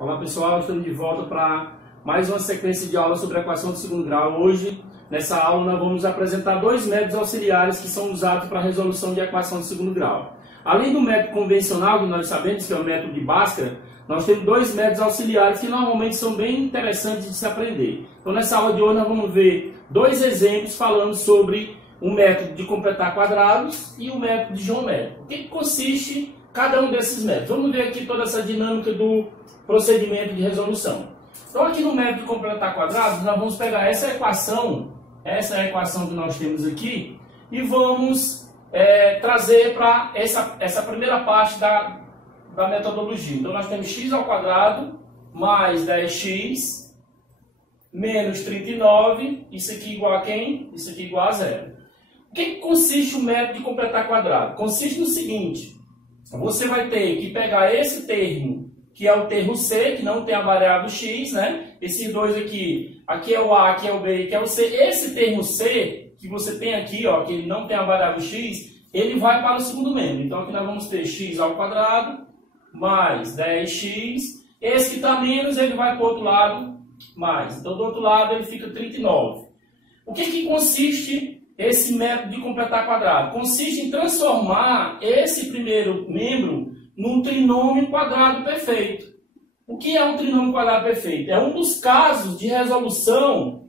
Olá pessoal, estamos de volta para mais uma sequência de aulas sobre a equação de segundo grau. Hoje, nessa aula, nós vamos apresentar dois métodos auxiliares que são usados para a resolução de equação de segundo grau. Além do método convencional, que nós sabemos que é o método de Bhaskara, nós temos dois métodos auxiliares que normalmente são bem interessantes de se aprender. Então, nessa aula de hoje, nós vamos ver dois exemplos falando sobre o método de completar quadrados e o método de geométrico. O que consiste cada um desses métodos? Vamos ver aqui toda essa dinâmica do procedimento de resolução. Então, aqui no método de completar quadrados, nós vamos pegar essa é a equação que nós temos aqui, e vamos trazer para essa primeira parte da metodologia. Então, nós temos x ao quadrado mais 10x menos 39, isso aqui igual a quem? Isso aqui igual a zero. O que consiste o método de completar quadrado? Consiste no seguinte: você vai ter que pegar esse termo, que é o termo C, que não tem a variável x, né? Esses dois aqui é o A, aqui é o B, aqui é o C. Esse termo C, que você tem aqui, ó, que ele não tem a variável x, ele vai para o segundo membro. Então, aqui nós vamos ter x ao quadrado mais 10x. Esse que está menos, ele vai para o outro lado mais. Então, do outro lado, ele fica 39. O que consiste esse método de completar quadrado? Consiste em transformar esse primeiro membro num trinômio quadrado perfeito. O que é um trinômio quadrado perfeito? É um dos casos de resolução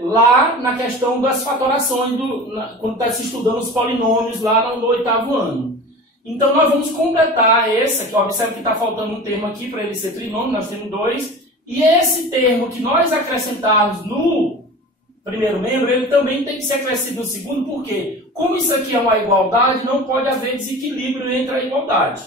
lá na questão das fatorações, quando está se estudando os polinômios lá no oitavo ano. Então, nós vamos completar esse aqui. Observe que está faltando um termo aqui para ele ser trinômio, nós temos dois. E esse termo que nós acrescentarmos no primeiro membro, ele também tem que ser acrescido no segundo, porque, como isso aqui é uma igualdade, não pode haver desequilíbrio entre a igualdade.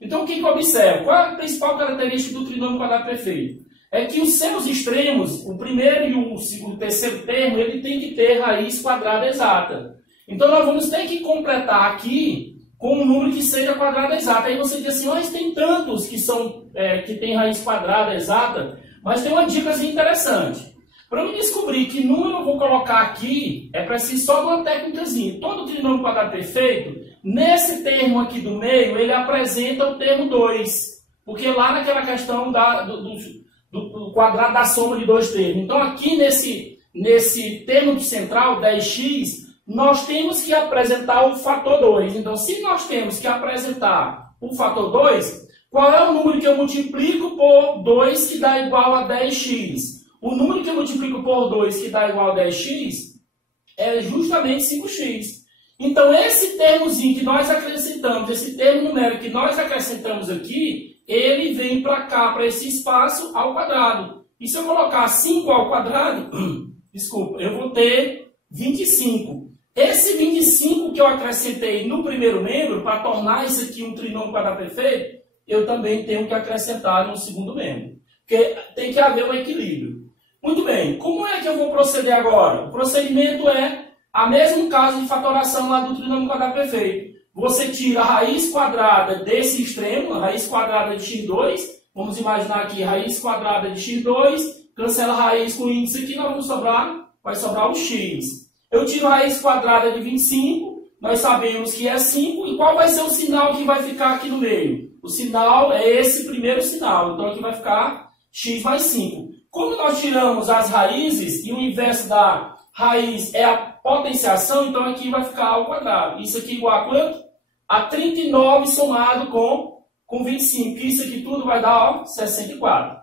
Então, o que observa? Qual é a principal característica do trinômio quadrado perfeito? É que os seus extremos, o primeiro e o terceiro termo, ele tem que ter raiz quadrada exata. Então, nós vamos ter que completar aqui com um número que seja quadrada exata. Aí você diz assim: mas tem tantos que tem raiz quadrada exata, mas tem uma dica interessante. Para eu descobrir que número eu vou colocar aqui, é preciso só de uma técnicazinha. Todo trinômio quadrado perfeito, nesse termo aqui do meio, ele apresenta o termo 2. Porque lá naquela questão do quadrado da soma de dois termos. Então, aqui nesse termo central, 10x, nós temos que apresentar o fator 2. Então, se nós temos que apresentar o fator 2, qual é o número que eu multiplico por 2 que dá igual a 10x? O número que eu multiplico por 2, que dá igual a 10x, é justamente 5x. Então, esse termozinho que nós acrescentamos, esse termo numérico que nós acrescentamos aqui, ele vem para cá, para esse espaço ao quadrado. E se eu colocar 5 ao quadrado, desculpa, eu vou ter 25. Esse 25 que eu acrescentei no primeiro membro, para tornar isso aqui um trinômio quadrado perfeito, eu também tenho que acrescentar no segundo membro. Porque tem que haver um equilíbrio. Muito bem, como é que eu vou proceder agora? O procedimento é o mesmo caso de fatoração lá do trinômio quadrado perfeito. Você tira a raiz quadrada desse extremo, a raiz quadrada de x2. Vamos imaginar aqui, raiz quadrada de x2, cancela a raiz com o índice aqui, vai sobrar o x. Eu tiro a raiz quadrada de 25, nós sabemos que é 5, e qual vai ser o sinal que vai ficar aqui no meio? O sinal é esse primeiro sinal, então aqui vai ficar x mais 5. Como nós tiramos as raízes e o inverso da raiz é a potenciação, então aqui vai ficar ao quadrado. Isso aqui igual a quanto? A 39 somado com 25. Isso aqui tudo vai dar, ó, 64.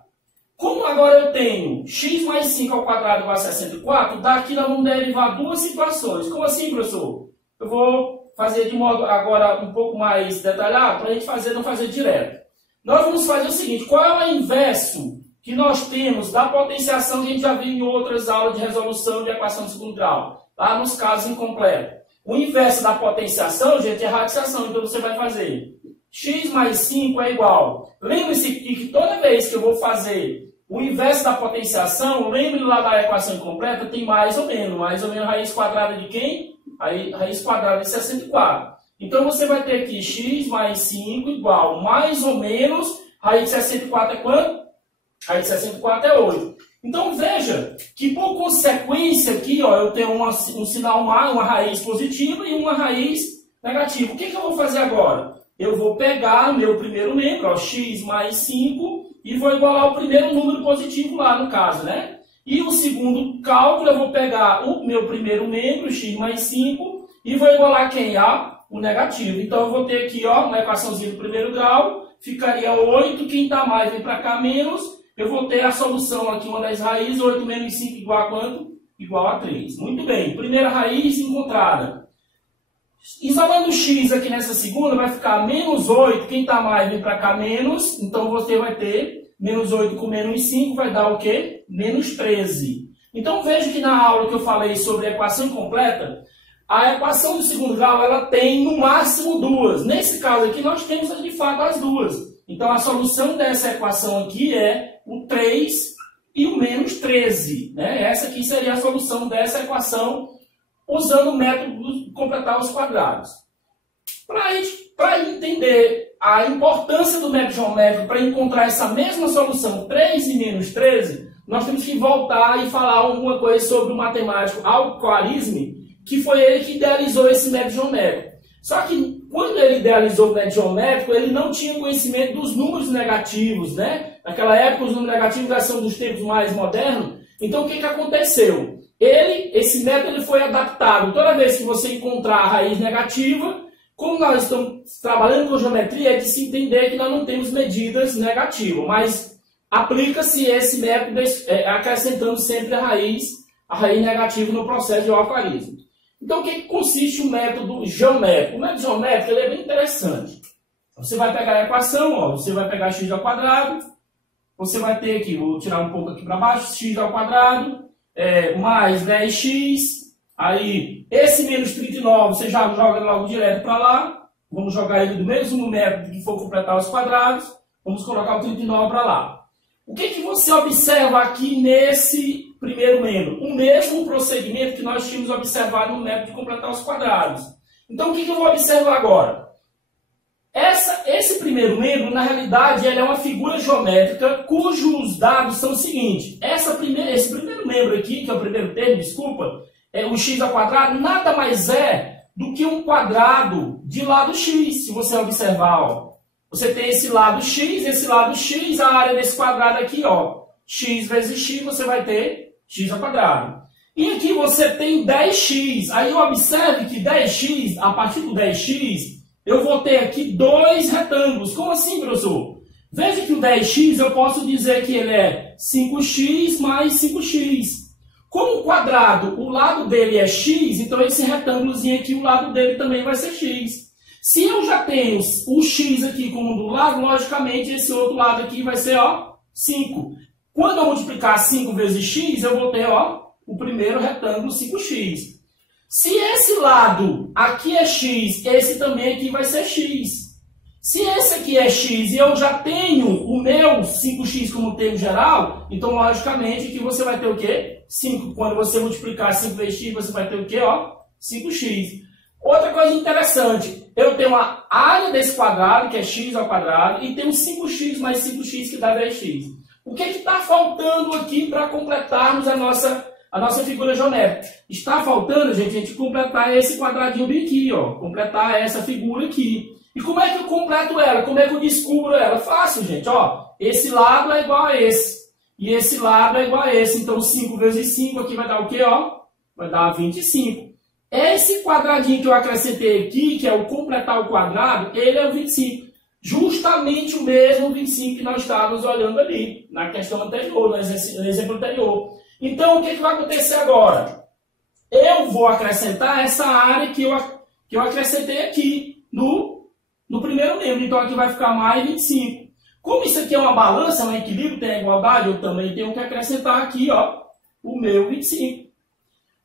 Como agora eu tenho x mais 5 ao quadrado igual a 64, daqui nós vamos derivar duas situações. Como assim, professor? Eu vou fazer de modo agora um pouco mais detalhado, para a gente não fazer direto. Nós vamos fazer o seguinte: qual é o inverso que nós temos da potenciação que a gente já viu em outras aulas de resolução de equação de segundo grau, lá nos casos incompletos? O inverso da potenciação, gente, é radiciação. Então, você vai fazer x mais 5 é igual. Lembre-se que toda vez que eu vou fazer o inverso da potenciação, lembre lá da equação incompleta, tem mais ou menos. Mais ou menos raiz quadrada de quem? Raiz quadrada de 64. Então, você vai ter aqui x mais 5 igual mais ou menos, raiz de 64 é quanto? Raiz de 64 é 8. Então, veja que, por consequência, aqui ó, eu tenho um sinal, uma raiz positiva e uma raiz negativa. O que eu vou fazer agora? eu vou pegar meu primeiro membro, ó, x mais 5, e vou igualar o primeiro número positivo lá, no caso, né? E o segundo cálculo, eu vou pegar o meu primeiro membro, x mais 5, e vou igualar quem? O negativo. Então, eu vou ter aqui, ó, uma equaçãozinha do primeiro grau, ficaria 8, quem está mais vem para cá, menos. Eu vou ter a solução aqui, uma das raízes, 8 menos 5 igual a quanto? Igual a 3. Muito bem, primeira raiz encontrada. Isolando x aqui nessa segunda, vai ficar menos 8, quem está mais vem para cá, menos. Então, você vai ter menos 8 com menos 5, vai dar o quê? Menos 13. Então, veja que na aula que eu falei sobre a equação incompleta, a equação do segundo grau, ela tem no máximo duas. Nesse caso aqui, nós temos de fato as duas. Então, a solução dessa equação aqui é o 3 e o menos 13. Né? Essa aqui seria a solução dessa equação, usando o método de completar os quadrados. Para entender a importância do método geométrico, para encontrar essa mesma solução, 3 e menos 13, nós temos que voltar e falar alguma coisa sobre o matemático Al-Khwarizmi, que foi ele que idealizou esse método geométrico. Só que, quando ele idealizou o método geométrico, ele não tinha conhecimento dos números negativos, né? Naquela época, os números negativos já são dos tempos mais modernos. Então, o que aconteceu? Esse método ele foi adaptado. Toda vez que você encontrar a raiz negativa, como nós estamos trabalhando com geometria, é de se entender que nós não temos medidas negativas, mas aplica-se esse método acrescentando sempre a raiz negativa no processo de Al-Khwarizmi. Então, o que consiste o método geométrico? O método geométrico ele é bem interessante. Você vai pegar a equação, ó, você vai pegar x ao quadrado, você vai ter aqui, vou tirar um pouco aqui para baixo, x ao quadrado, mais 10x, aí esse menos 39 você já joga logo direto para lá, vamos jogar ele do mesmo método que for completar os quadrados, vamos colocar o 39 para lá. O que você observa aqui nesse primeiro membro? O mesmo procedimento que nós tínhamos observado no método de completar os quadrados. Então, o que eu vou observar agora? Esse primeiro membro, na realidade, ele é uma figura geométrica cujos dados são os seguintes. Esse primeiro membro aqui, que é o primeiro termo, desculpa, o x ao quadrado, nada mais é do que um quadrado de lado x, se você observar, ó. Você tem esse lado x, a área desse quadrado aqui, ó, x vezes x, você vai ter x ao quadrado. E aqui você tem 10x. Aí observe que 10x, a partir do 10x, eu vou ter aqui dois retângulos. Como assim, professor? Veja que o 10x eu posso dizer que ele é 5x mais 5x. Como o quadrado, o lado dele é x, então esse retângulozinho aqui, o lado dele também vai ser x. Se eu já tenho o x aqui como do lado, logicamente esse outro lado aqui vai ser, ó, 5. Quando eu multiplicar 5 vezes x, eu vou ter, ó, o primeiro retângulo 5x. Se esse lado aqui é x, esse também aqui vai ser x. Se esse aqui é x e eu já tenho o meu 5x como termo geral, então logicamente aqui você vai ter o quê? 5. Quando você multiplicar 5 vezes x, você vai ter o quê? Ó, 5x. Outra coisa interessante, eu tenho a área desse quadrado, que é x ao quadrado, e tenho 5x mais 5x, que dá 10x. O que está faltando aqui para completarmos a nossa figura geométrica? Está faltando, gente, a gente completar esse quadradinho bem aqui, ó, completar essa figura aqui. E como é que eu completo ela? Como é que eu descubro ela? Fácil, gente, ó, esse lado é igual a esse, e esse lado é igual a esse, então 5 vezes 5 aqui vai dar o quê, ó? Vai dar 25. Esse quadradinho que eu acrescentei aqui, que é o completar o quadrado, ele é o 25. Justamente o mesmo 25 que nós estávamos olhando ali, na questão anterior, no exemplo anterior. Então, o que vai acontecer agora? Eu vou acrescentar essa área que eu acrescentei aqui no primeiro membro. Então, aqui vai ficar mais 25. Como isso aqui é uma balança, um equilíbrio, tem a igualdade, eu também tenho que acrescentar aqui, ó, o meu 25.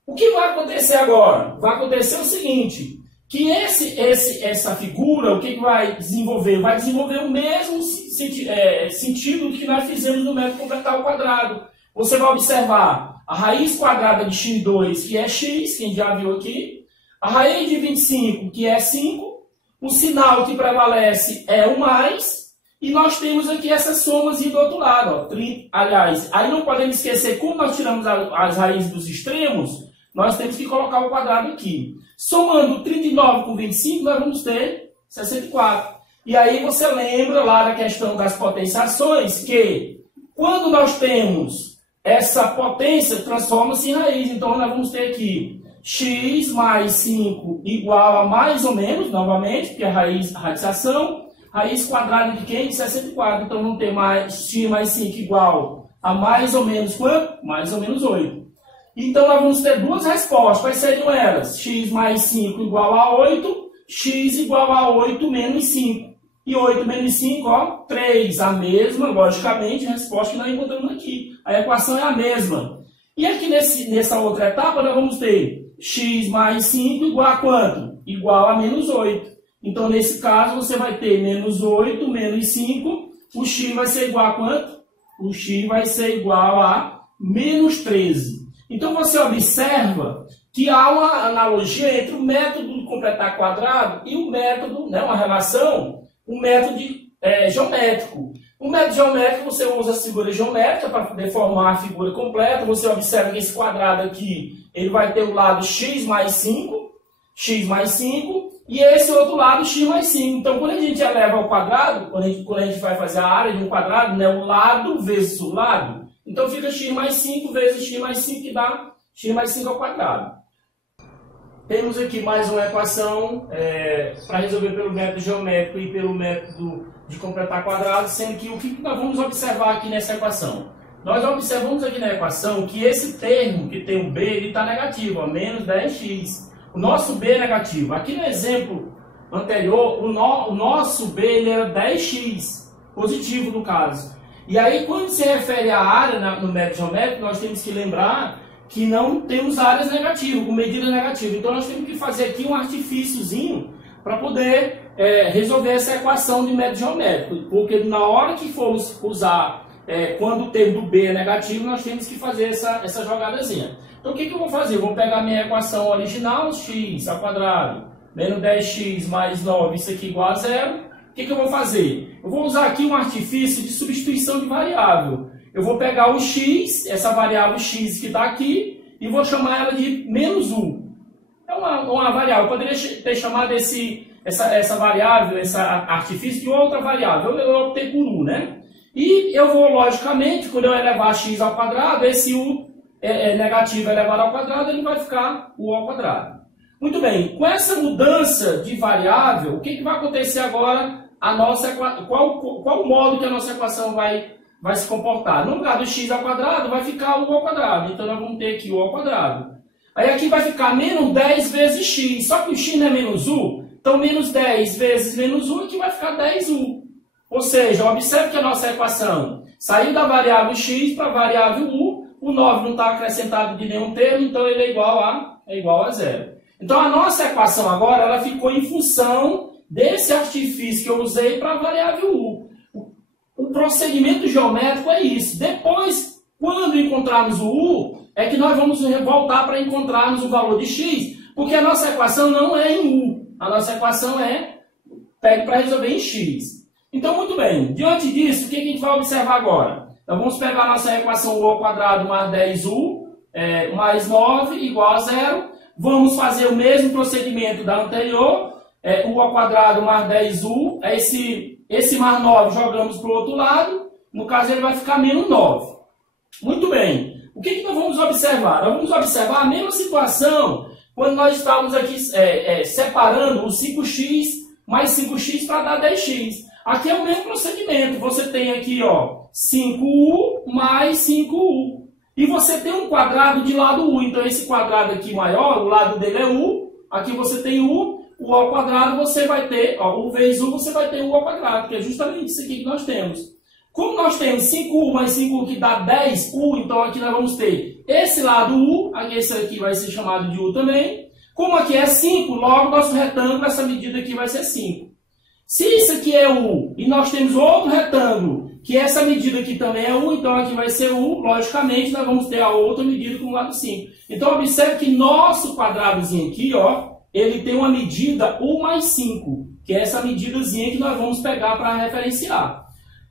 O que vai acontecer agora? Vai acontecer o seguinte, que essa figura, o que vai desenvolver? Vai desenvolver o mesmo sentido que nós fizemos no método completar o quadrado. Você vai observar a raiz quadrada de x2, que é x, que a gente já viu aqui, a raiz de 25, que é 5, o sinal que prevalece é o mais, e nós temos aqui essas somas do outro lado. Ó, aliás, aí não podemos esquecer, como nós tiramos as raízes dos extremos, nós temos que colocar o quadrado aqui. Somando 39 com 25, nós vamos ter 64. E aí você lembra lá da questão das potenciações, que quando nós temos essa potência, transforma-se em raiz. Então nós vamos ter aqui x mais 5 igual a mais ou menos, novamente, porque é radicação, raiz quadrada de quem? De 64. Então vamos ter mais x mais 5 igual a mais ou menos quanto? Mais ou menos 8. Então nós vamos ter duas respostas. Quais seriam elas? X mais 5 igual a 8, x igual a 8 menos 5. E 8 menos 5, ó, 3. A mesma, logicamente, a resposta que nós encontramos aqui. A equação é a mesma. E aqui nessa outra etapa nós vamos ter x mais 5 igual a quanto? Igual a menos 8. Então, nesse caso, você vai ter menos 8 menos 5. O x vai ser igual a quanto? O x vai ser igual a menos 13. Então, você observa que há uma analogia entre o método de completar quadrado e o método, né, uma relação, o método geométrico. O método geométrico, você usa a figura geométrica para poder formar a figura completa. Você observa que esse quadrado aqui, ele vai ter o lado x mais 5, e esse outro lado x mais 5. Então, quando a gente eleva ao quadrado, quando a gente vai fazer a área de um quadrado, né, o lado vezes o lado, então fica x mais 5 vezes x mais 5, que dá x mais 5 ao quadrado. Temos aqui mais uma equação para resolver pelo método geométrico e pelo método de completar quadrados, sendo que o que nós vamos observar aqui nessa equação? Nós observamos aqui na equação que esse termo que tem o b, ele está negativo, ó, menos 10x. O nosso b é negativo. Aqui no exemplo anterior, o nosso b ele era 10x, positivo no caso. E aí, quando se refere à área no método geométrico, nós temos que lembrar que não temos áreas negativas, com medida negativa. Então, nós temos que fazer aqui um artifíciozinho para poder resolver essa equação de método geométrico. Porque na hora que formos usar, quando o termo do b é negativo, nós temos que fazer essa jogadazinha. Então, o que eu vou fazer? Eu vou pegar a minha equação original, x ao quadrado, menos 10x mais 9, isso aqui igual a zero. O que eu vou fazer? Eu vou usar aqui um artifício de substituição de variável. Eu vou pegar o x, essa variável x que está aqui, e vou chamar ela de menos 1. É uma variável. Eu poderia ter chamado essa variável, esse artifício, de outra variável. Eu optei por 1, né? E eu vou, logicamente, quando eu elevar x ao quadrado, esse u negativo elevado ao quadrado, ele vai ficar u ao quadrado. Muito bem. Com essa mudança de variável, o que vai acontecer agora? Qual o modo que a nossa equação vai se comportar? No lugar do x ao quadrado, vai ficar u ao quadrado. Então, nós vamos ter aqui u ao quadrado. Aí aqui vai ficar menos 10 vezes x. Só que o x não é menos u. Então, menos 10 vezes menos u, aqui vai ficar 10u. Ou seja, observe que a nossa equação saiu da variável x para a variável u. O 9 não está acrescentado de nenhum termo, então ele é igual a zero. Então, a nossa equação agora ela ficou em função desse artifício que eu usei para a variável u. O procedimento geométrico é isso. Depois, quando encontrarmos o u, é que nós vamos voltar para encontrarmos o valor de x, porque a nossa equação não é em u. A nossa equação pede para resolver em x. Então, muito bem. Diante disso, o que a gente vai observar agora? Então, vamos pegar a nossa equação u ao quadrado mais 10u mais 9 igual a zero. Vamos fazer o mesmo procedimento da anterior. U ao quadrado mais 10u. Esse mais 9 jogamos para o outro lado. No caso, ele vai ficar menos 9. Muito bem. O que nós vamos observar? Nós vamos observar a mesma situação quando nós estávamos aqui separando o 5x mais 5x para dar 10x. Aqui é o mesmo procedimento. Você tem aqui, ó, 5u mais 5u. E você tem um quadrado de lado u. Então, esse quadrado aqui maior, o lado dele é u. Aqui você tem u. U ao quadrado você vai ter, ó, u vezes u, você vai ter u ao quadrado, que é justamente isso aqui que nós temos. Como nós temos 5u mais 5u que dá 10u, então aqui nós vamos ter esse lado u, esse aqui vai ser chamado de u também. Como aqui é 5, logo nosso retângulo, essa medida aqui vai ser 5. Se isso aqui é u e nós temos outro retângulo, que essa medida aqui também é u, então aqui vai ser u, logicamente nós vamos ter a outra medida com o lado 5. Então observe que nosso quadradozinho aqui, ó, ele tem uma medida u mais 5, que é essa medidazinha que nós vamos pegar para referenciar.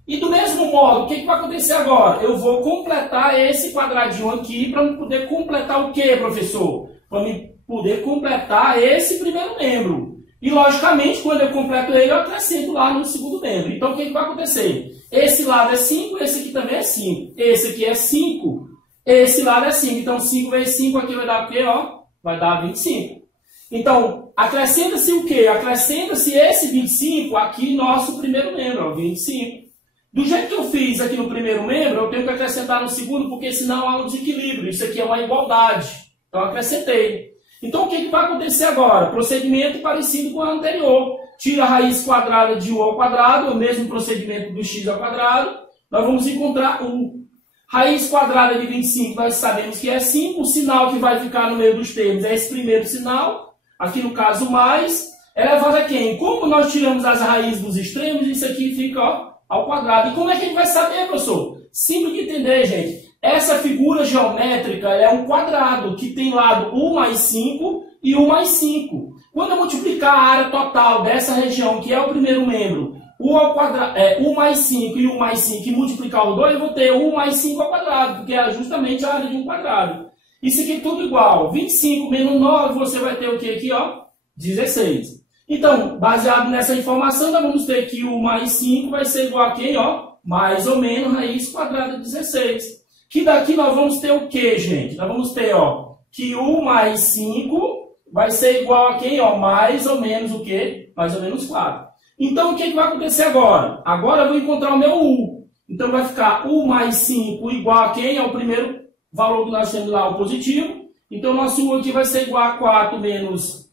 E do mesmo modo, o que vai acontecer agora? Eu vou completar esse quadradinho aqui para poder completar o quê, professor? Para poder completar esse primeiro membro. E, logicamente, quando eu completo ele, eu acrescento lá no segundo membro. Então, o que vai acontecer? Esse lado é 5, esse aqui também é 5. Esse aqui é 5, esse lado é 5. Então, 5 vezes 5 aqui vai dar o quê? Ó, vai dar 25. Então, acrescenta-se o quê? Acrescenta-se esse 25 aqui, nosso primeiro membro, ó, 25. Do jeito que eu fiz aqui no primeiro membro, eu tenho que acrescentar no segundo, porque senão há um desequilíbrio. Isso aqui é uma igualdade. Então, eu acrescentei. Então, o que vai acontecer agora? Procedimento parecido com o anterior. Tira a raiz quadrada de u ao quadrado, o mesmo procedimento do x ao quadrado. Nós vamos encontrar u. Raiz quadrada de 25, nós sabemos que é 5. O sinal que vai ficar no meio dos termos é esse primeiro sinal. Aqui, no caso, mais. Elevado a quem? Como nós tiramos as raízes dos extremos, isso aqui fica ó, ao quadrado. E como é que a gente vai saber, professor? Simples de entender, gente. Essa figura geométrica é um quadrado que tem lado 1 mais 5 e 1 mais 5. Quando eu multiplicar a área total dessa região, que é o primeiro membro, 1 ao quadrado, 1 mais 5 e 1 mais 5, e multiplicar o 2, eu vou ter 1 mais 5 ao quadrado, porque é justamente a área de um quadrado. Isso aqui é tudo igual. 25 menos 9, você vai ter o que aqui? Ó? 16. Então, baseado nessa informação, nós vamos ter que o mais 5 vai ser igual a quem? Ó? Mais ou menos raiz quadrada de 16. Que daqui nós vamos ter o que, gente? Nós vamos ter, ó, que u mais 5 vai ser igual a quem? Ó, mais ou menos o quê? Mais ou menos 4. Então, o que vai acontecer agora? Agora eu vou encontrar o meu u. Então, vai ficar u mais 5 igual a quem? É o primeiro valor que nós temos lá, o positivo. Então, nosso u aqui vai ser igual a 4 menos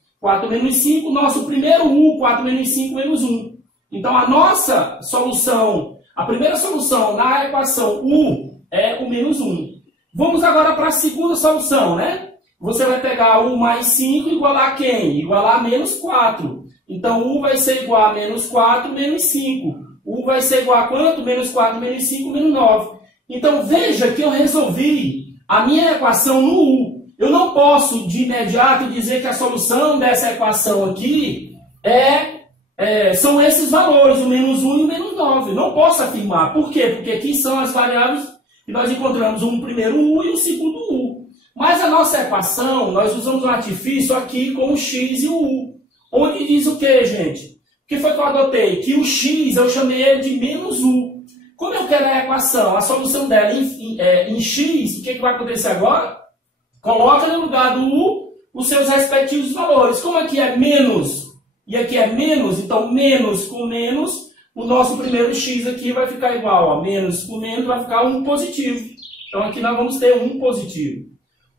5. Nosso primeiro u, 4 menos 5 menos 1. Então, a nossa solução, a primeira solução na equação u, é o menos 1. Vamos agora para a segunda solução, né? Você vai pegar u mais 5 igualar a quem? Igualar a menos 4. Então, u vai ser igual a menos 4 menos 5. U vai ser igual a quanto? Menos 4 menos 5 menos 9. Então, veja que eu resolvi a minha equação no u. Eu não posso, de imediato, dizer que a solução dessa equação aqui são esses valores, o menos 1 e o menos 9. Não posso afirmar. Por quê? Porque aqui são as variáveis e nós encontramos um primeiro u e um segundo u. Mas a nossa equação, nós usamos um artifício aqui com o x e o u. Onde diz o que, gente? O que foi que eu adotei? Que o x, eu chamei ele de menos u. Como eu quero a equação, a solução dela em x, o que vai acontecer agora? Coloca no lugar do u os seus respectivos valores. Como aqui é menos e aqui é menos, então menos com menos, o nosso primeiro x aqui vai ficar igual, ó, menos com menos vai ficar 1 positivo. Então aqui nós vamos ter 1 positivo.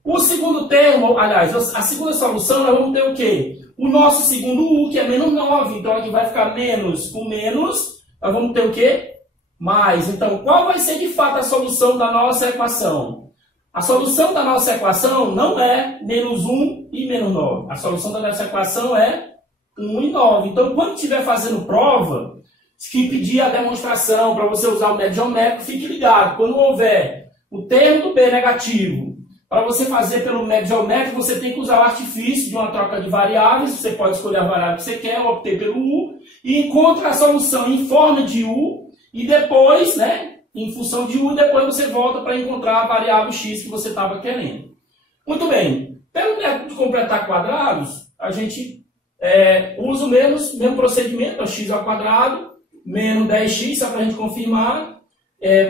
O segundo termo, aliás, a segunda solução, nós vamos ter o quê? O nosso segundo u, que é menos 9. Então aqui vai ficar menos com menos, nós vamos ter o quê? Mais. Então qual vai ser de fato a solução da nossa equação? A solução da nossa equação não é menos 1 e menos 9. A solução da nossa equação é 1 e 9. Então quando estiver fazendo prova, que pedir a demonstração para você usar o método geométrico, fique ligado. Quando houver o termo do b negativo, para você fazer pelo método geométrico, você tem que usar o artifício de uma troca de variáveis. Você pode escolher a variável que você quer, obter pelo u, e encontra a solução em forma de u, e depois, né, em função de u, depois você volta para encontrar a variável x que você estava querendo. Muito bem. Pelo método de completar quadrados, a gente usa o mesmo procedimento, x ao quadrado, menos 10x, só para a gente confirmar,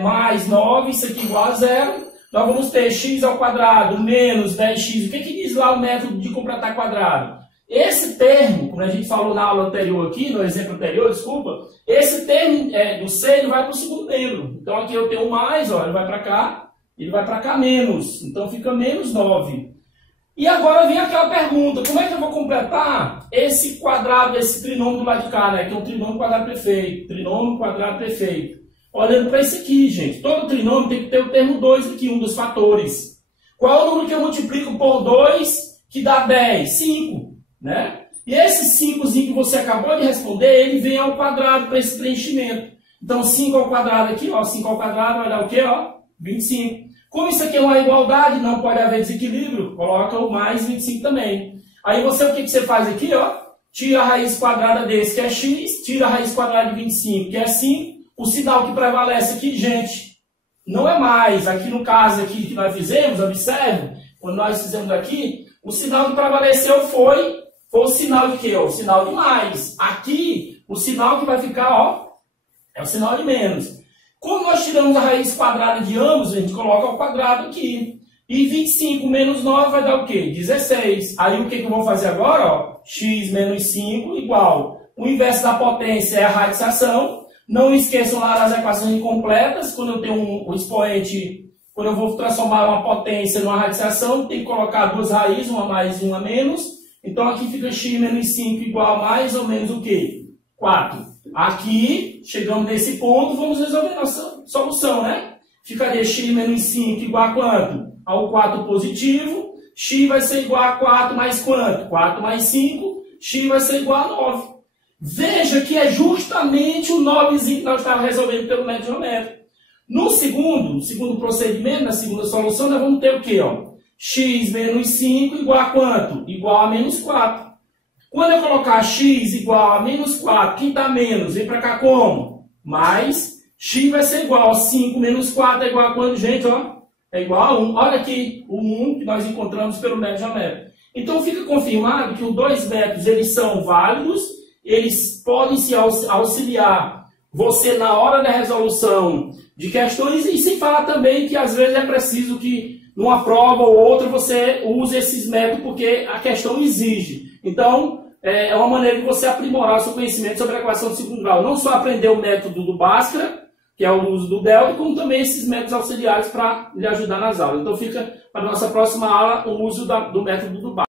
mais 9, isso aqui igual a 0. Nós vamos ter x ao quadrado menos 10x. O que diz lá o método de completar quadrado? Esse termo, como a gente falou na aula anterior aqui, no exemplo anterior, desculpa, esse termo do c ele vai para o segundo membro. Então aqui eu tenho mais, ó, ele vai para cá menos. Então fica menos 9. E agora vem aquela pergunta, como é que eu vou completar esse quadrado, esse trinômio do lado de cá, né? Que é um trinômio quadrado perfeito. Trinômio quadrado perfeito. Olhando para esse aqui, gente. Todo trinômio tem que ter o termo 2 aqui, um dos fatores. Qual é o número que eu multiplico por 2 que dá 10? 5, né? E esse 5 que você acabou de responder, ele vem ao quadrado para esse preenchimento. Então 5 ao quadrado aqui, ó, 5 ao quadrado vai dar o quê? Ó, 25. Como isso aqui é uma igualdade, não pode haver desequilíbrio, coloca o mais 25 também. Aí você, o que você faz aqui, ó? Tira a raiz quadrada desse, que é x, tira a raiz quadrada de 25, que é 5. O sinal que prevalece aqui, gente, não é mais. Aqui no caso aqui que nós fizemos, observe, quando nós fizemos aqui, o sinal que prevaleceu foi foi o sinal de quê? O sinal de mais. Aqui, o sinal que vai ficar, ó, é o sinal de menos. Quando nós tiramos a raiz quadrada de ambos, a gente coloca ao quadrado aqui. E 25 menos 9 vai dar o quê? 16. Aí o que eu vou fazer agora? Ó? X menos 5 igual. O inverso da potência é a radiciação. Não esqueçam lá das equações incompletas. Quando eu tenho um expoente, quando eu vou transformar uma potência numa radiciação, tem que colocar duas raízes, uma mais e uma menos. Então aqui fica x menos 5 igual a mais ou menos o quê? 4. Aqui, chegamos nesse ponto, vamos resolver nossa solução, né? Ficaria x menos 5 igual a quanto? Ao 4 positivo. X vai ser igual a 4 mais quanto? 4 mais 5. X vai ser igual a 9. Veja que é justamente o 9zinho que nós estávamos resolvendo pelo método geométrico. No segundo procedimento, na segunda solução, nós vamos ter o quê? Ó? X menos 5 igual a quanto? Igual a menos 4. Quando eu colocar x igual a menos 4, quem está menos? Vem para cá como? Mais. X vai ser igual a 5 menos 4 é igual a quanto, gente? Ó? É igual a 1. Olha aqui o 1 que nós encontramos pelo método geométrico. Então fica confirmado que os dois métodos eles são válidos, eles podem se auxiliar você na hora da resolução de questões e sem falar também que às vezes é preciso que numa prova ou outra você use esses métodos porque a questão exige. Então, é uma maneira de você aprimorar o seu conhecimento sobre a equação de segundo grau. Não só aprender o método do Bhaskara, que é o uso do delta, como também esses métodos auxiliares para lhe ajudar nas aulas. Então, fica para a nossa próxima aula o uso do método do Bhaskara.